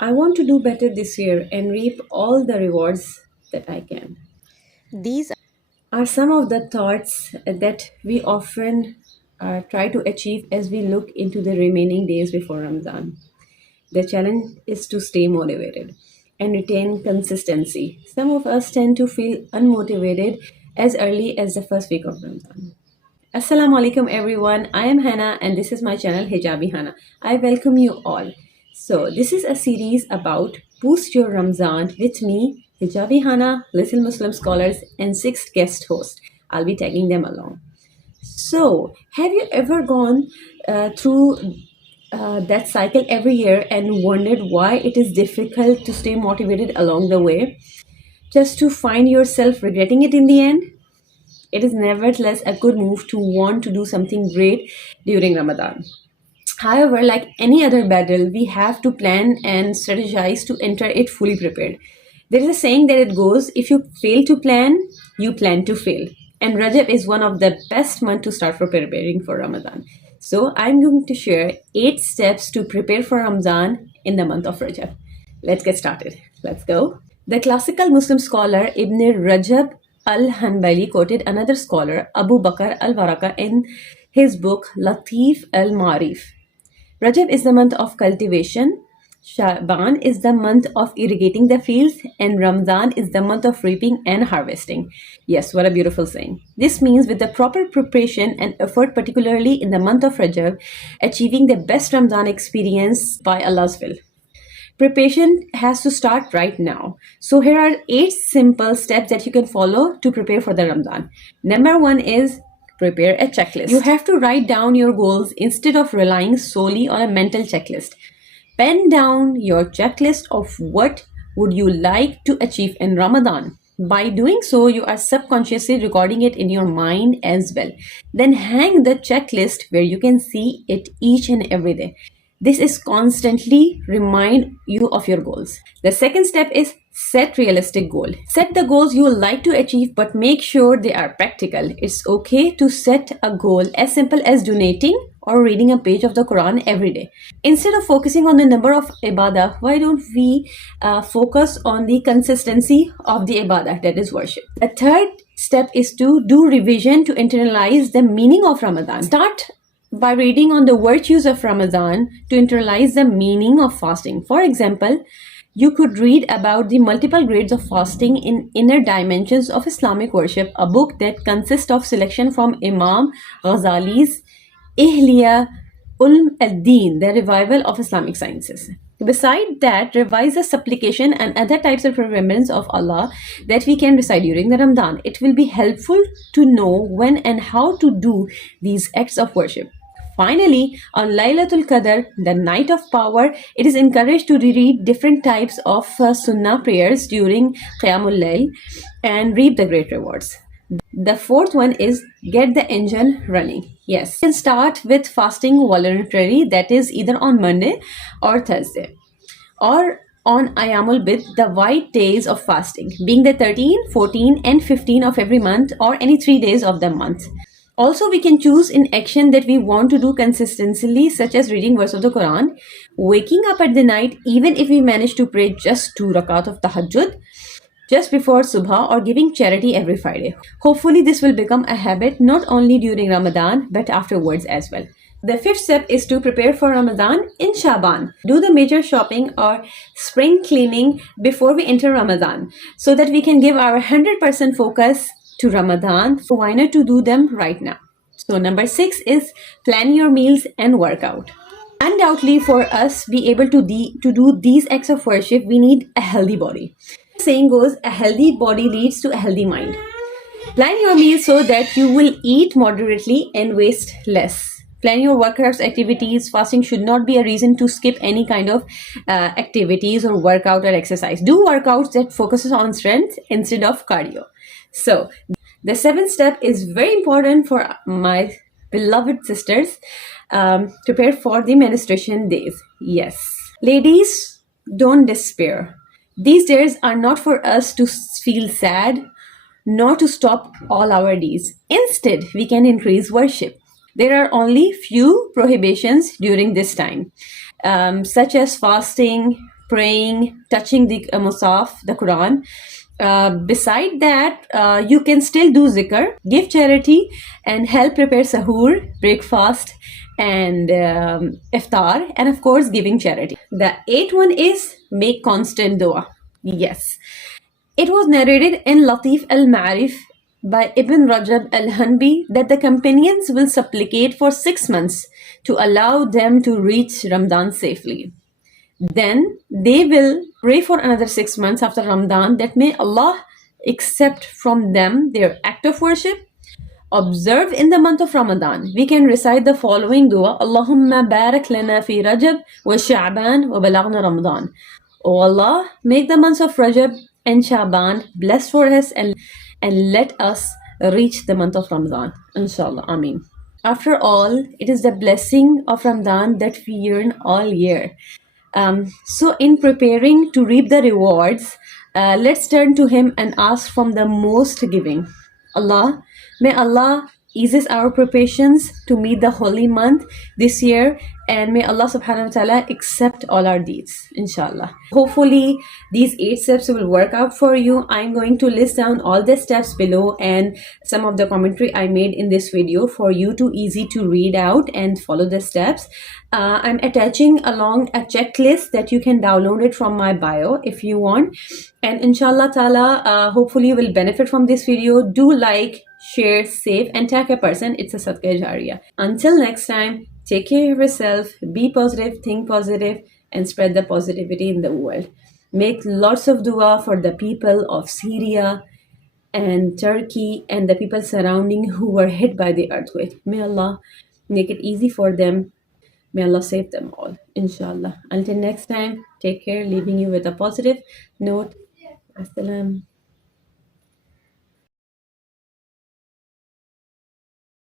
I want to do better this year and reap all the rewards that I can. These Are some of the thoughts that we often try to achieve as we look into the remaining days before Ramadan. The challenge is to stay motivated and retain consistency. Some of us tend to feel unmotivated as early as the first week of Ramadan. Assalamu-o-Alaykum everyone. I am Hannah and this is my channel Hijabi Hannah. I welcome you all. So this is a series about Boost Your Ramzan with me, Hijabi Hannah, Little Muslim Scholars and 6 guest hosts. I'll be tagging them along. So have you ever gone through that cycle every year and wondered why it is difficult to stay motivated along the way, just to find yourself regretting it in the end? It is nevertheless a good move to want to do something great during Ramadan. However, like any other battle, we have to plan and strategize to enter it fully prepared. There is a saying that it goes, if you fail to plan, you plan to fail. And Rajab is one of the best months to start for preparing for Ramadan. So I'm going to share 8 steps to prepare for Ramadan in the month of Rajab. Let's get started. Let's go. The classical Muslim scholar Ibn Rajab al-Hanbali quoted another scholar, Abu Bakr Al-Warraq, in his book Lataif al-Ma'arif. Rajab is the month of cultivation, Syaaban is the month of irrigating the fields, and Ramadan is the month of reaping and harvesting. Yes, what a beautiful saying. This means with the proper preparation and effort, particularly in the month of Rajab, achieving the best Ramadan experience by Allah's will. Preparation has to start right now. So here are 8 simple steps that you can follow to prepare for the Ramadan. Number 1 is prepare a checklist. You have to write down your goals instead of relying solely on a mental checklist. Pen down your checklist of what would you like to achieve in Ramadan. By doing so, you are subconsciously recording it in your mind as well. Then hang the checklist where you can see it each and every day. This is constantly remind you of your goals. The second step is set realistic goal. Set the goals you would like to achieve, but make sure they are practical. It's okay to set a goal as simple as donating or reading a page of the Quran every day. Instead of focusing on the number of ibadah, why don't we focus on the consistency of the ibadah, that is worship. The third step is to do revision to internalize the meaning of Ramadan. Start by reading on the virtues of Ramadan to internalize the meaning of fasting. For example, you could read about the multiple grades of fasting in Inner Dimensions of Islamic Worship, a book that consists of selection from Imam Ghazali's Ihya Ulum, the Revival of Islamic Sciences. Beside that, revise the supplication and other types of remembrance of Allah that we can recite during the Ramadan. It will be helpful to know when and how to do these acts of worship. Finally, on Laylatul Qadr, the night of power, it is encouraged to reread different types of sunnah prayers during Qiyamul Layl and reap the great rewards. The fourth one is get the engine running. Yes, you can start with fasting voluntarily, that is either on Monday or Thursday, or on Ayamul Bid, the white days of fasting, being the 13, 14 and 15 of every month, or any 3 days of the month. Also, we can choose in action that we want to do consistently, such as reading verse of the Quran, waking up at the night, even if we manage to pray just 2 rakat of tahajjud just before subha, or giving charity every Friday. Hopefully, this will become a habit not only during Ramadan, but afterwards as well. The fifth step is to prepare for Ramadan in Syaaban. Do the major shopping or spring cleaning before we enter Ramadan, so that we can give our 100% focus to Ramadan. So why not to do them right now? So number 6 is plan your meals and workout. Undoubtedly, for us be able to do these acts of worship, we need a healthy body. The saying goes, a healthy body leads to a healthy mind. Plan your meals so that you will eat moderately and waste less. Plan your workouts activities. Fasting should not be a reason to skip any kind of activities or workout or exercise. Do workouts that focuses on strength instead of cardio. So the 7th step is very important for my beloved sisters. Prepare for the menstruation days. Yes, ladies, don't despair. These days are not for us to feel sad, nor to stop all our deeds. Instead, we can increase worship. There are only few prohibitions during this time. such as fasting, praying, touching the Musaf, the Quran. Beside that, you can still do zikr, give charity, and help prepare sahur, breakfast, and iftar, and of course, giving charity. The eighth one is make constant dua. Yes. It was narrated in Latif al-Ma'arif by Ibn Rajab al-Hanbali that the companions will supplicate for 6 months to allow them to reach Ramadan safely. Then they will pray for another 6 months after Ramadan that may Allah accept from them their act of worship. Observe in the month of Ramadan, we can recite the following dua: Allahumma barak lana fi Rajab wa Syaaban wa balaghna Ramadan. O Allah, make the months of Rajab and Syaaban blessed for us, and let us reach the month of Ramadan. Inshallah. Ameen. After all, it is the blessing of Ramadan that we earn all year. So in preparing to reap the rewards, let's turn to Him and ask from the most giving. Allah, may Allah eases our preparations to meet the holy month this year, and may Allah subhanahu wa ta'ala accept all our deeds, inshallah. Hopefully these 8 steps will work out for you. I'm going to list down all the steps below and some of the commentary I made in this video for you to easy to read out and follow the steps. I'm attaching along a checklist that you can download it from my bio if you want, and inshallah ta'ala, hopefully you will benefit from this video. Do like, share, save, and tag a person. It's a sadaqah jariyah. Until next time, take care of yourself, be positive, think positive, and spread the positivity in the world. Make lots of dua for the people of Syria and Turkey and the people surrounding who were hit by the earthquake. May Allah make it easy for them. May Allah save them all, inshallah. Until next time, take care, leaving you with a positive note. Assalam.